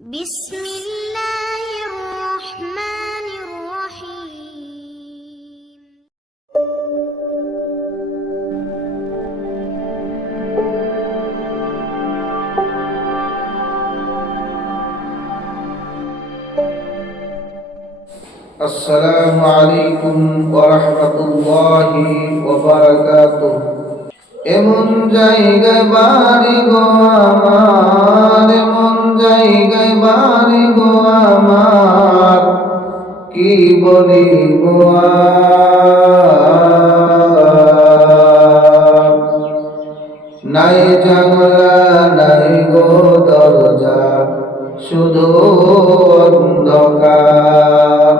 بسم الله الرحمن الرحيم السلام عليكم ورحمة الله وبركاته এমন জায়গায় বাড়ি গো আমার, এমন জায়গায় বাড়ি গো আমার, কি বলিব আর। নাই জানলা নাই গো দরজা, শুধু অন্ধকার।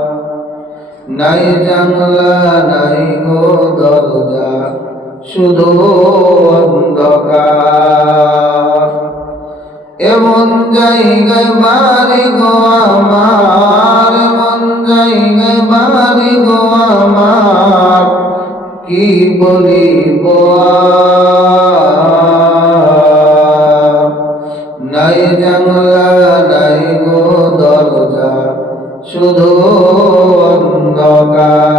নাই জানলা নাই গো দরজা, শুধু অন্ধকার। এমন জায়গায় বাড়ি গো আমার, এমন জায়গায় বাড়ি গো আমার, কি বলিব আর। নাই জানলা নাই গো দরজা, শুধু অন্ধকার।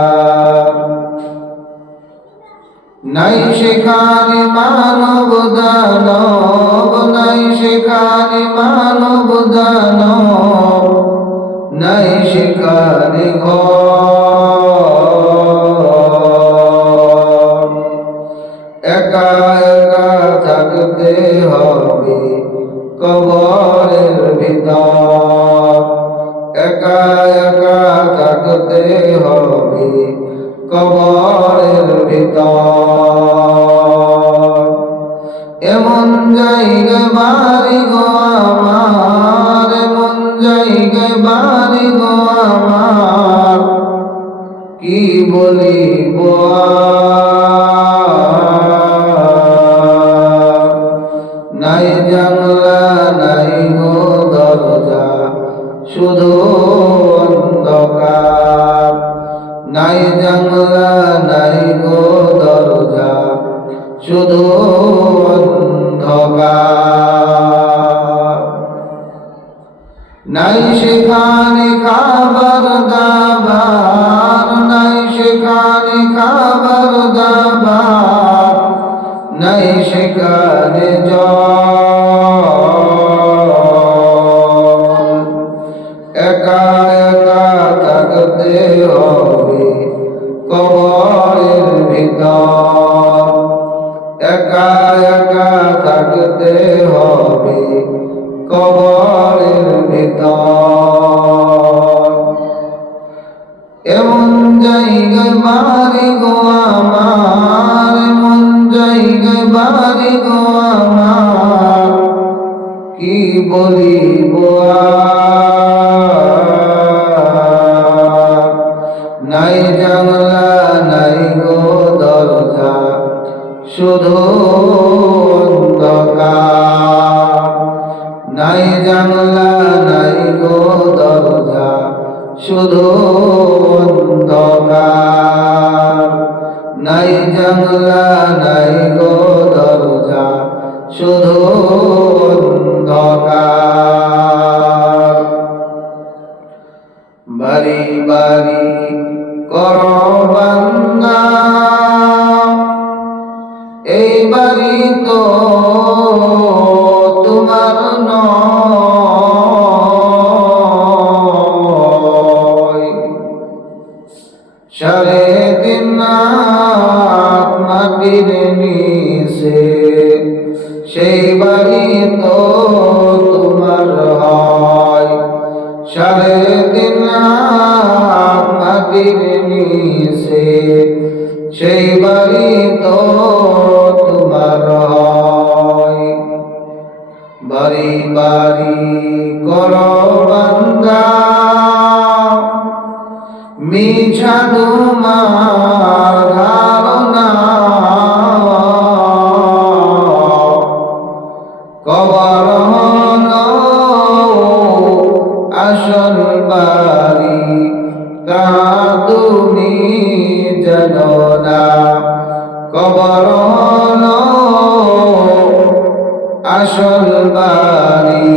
নাই সেখানে মানব দানব, নাই সেখানে মানব দানব, নাই সেখানে ঘর। একা একা থাকতে হবে কবরের ভিতর, একা একা থাকতে হবে কবরের ভিতর। এমন জায়গায় বাড়ি গো আমার, এমন জায়গায় বাড়ি গো আমার, কি বলিব আর। নাই জানলা নাই গো দরজা, শুধু অন্ধকার। নাই জানলা নাই গো দরজা, শুধু অন্ধকার। নাই সেখানে খাবার দাবার, নাই সেখানে খাবার দাবার, নাই সেখানে জল। একা একা থাকতে হবে কবরের ভিতর, একা একা থাকতে হবে কবরের ভিতর। এমন জায়গায় বাড়ি গো আমার, এমন জায়গায় বাড়ি গো আমার, কি বলিব আর। নাই জানলা নাই গো দরজা, শুধু অন্ধকার। নাই জানলা নাই গো দরজা, শুধু অন্ধকার। নাই জানলা নাই গো দরজা, শুধু অন্ধকার। বাড়ি বাড়ি করো বান্দা, এই বাড়ি তো তোমার নয়। সাড়ে তিন হাত মাটির নিচে, সেই বাড়ি তো তোমার হয়। সাড়ে তিন হাত মাটির নিচে, সেই বাড়ি তো তোমার হয়। বাড়ি বাড়ি করো বান্দা, মিছা তোমার ধারণা। কবর হলো আসল বাড়ি, তা তুমি জানো না। কবর হলো আসল বাড়ি,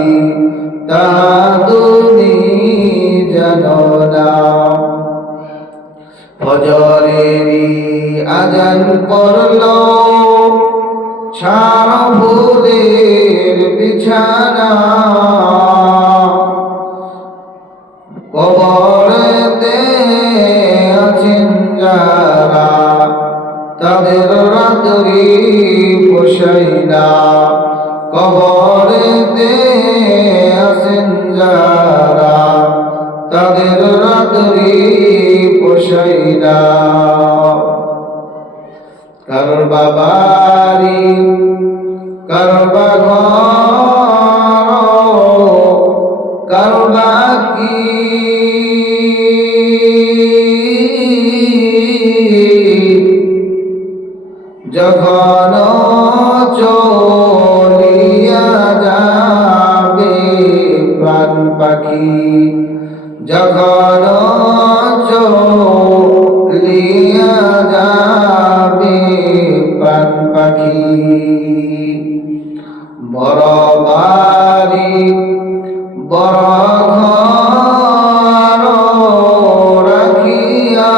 তা তুমি জানো না। ফজরেরই আজান পড়লো, ছাড়ো ভোরের বিছানা, কবরেতে আছেন যারা, তাদের রাত্রি পোষাই না। কবরেতে আছেন যারা, তাদের রাত্রি পোষাই না। কারোর বাবারি কারোর বাঘর, কারোর বাকি যখন চলিয়া যাবে প্রাণ পাখি, যখন চলিয়া যাবে প্রাণ পাখি। বড় বাড়ি বড় ঘর রাখিয়া,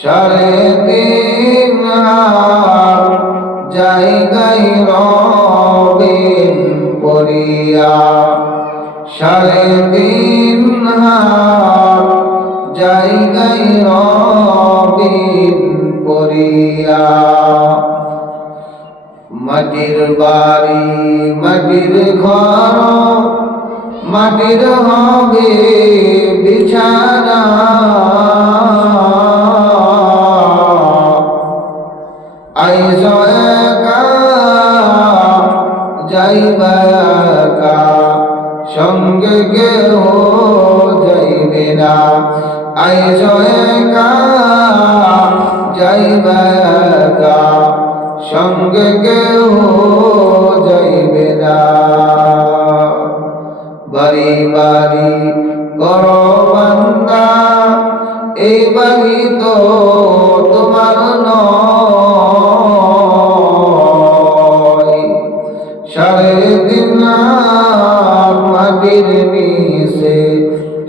সাড়ে তিন হাত জায়গায় রবেন পড়িয়া, সাড়ে তিন হাত জায়গায় রবেন পড়িয়া। মাটির বাড়ি মাটির ঘর, মাটির হবে বিছানা, আইসো একা যাইবা একা, সঙ্গে কেউ যাইবে না। আইসো একা যাইবা একা, সঙ্গে কেউ যাইবে না। বাড়ি বাড়ি করো বান্দা, এই বাড়ি তো তোমার নয়। সাড়ে তিন হাত মাটির নিচে,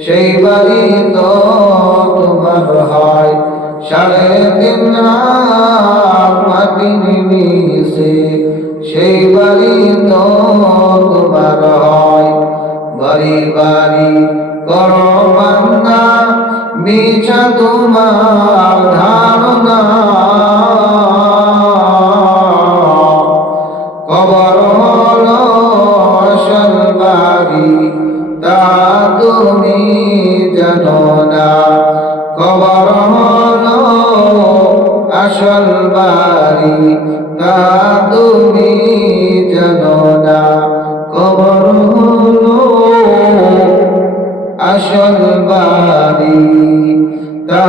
সেই বাড়ি তো তোমার হয়। সাড়ে তিন হাত মাটির নিচে, সেই বাড়ি তো তোমার হয়। বাড়ি বাড়ি করো বান্দা, মিছা তোমার ধারণা, কবর হলো আসল বাড়ি, তা তুমি জানো না। কবর হলো আসল বাড়ি, তা তুমি জানো না। কবর হলো আসল বাড়ি, তা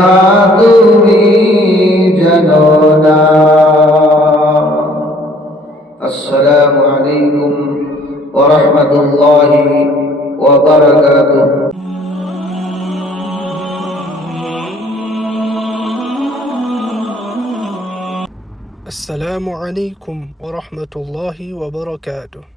তুমি জানো না। আসসালামু আলাইকুম ওয়া রাহমাতুল্লাহি ওয়া বারাকাতুহু। السلام عليكم ورحمة الله وبركاته.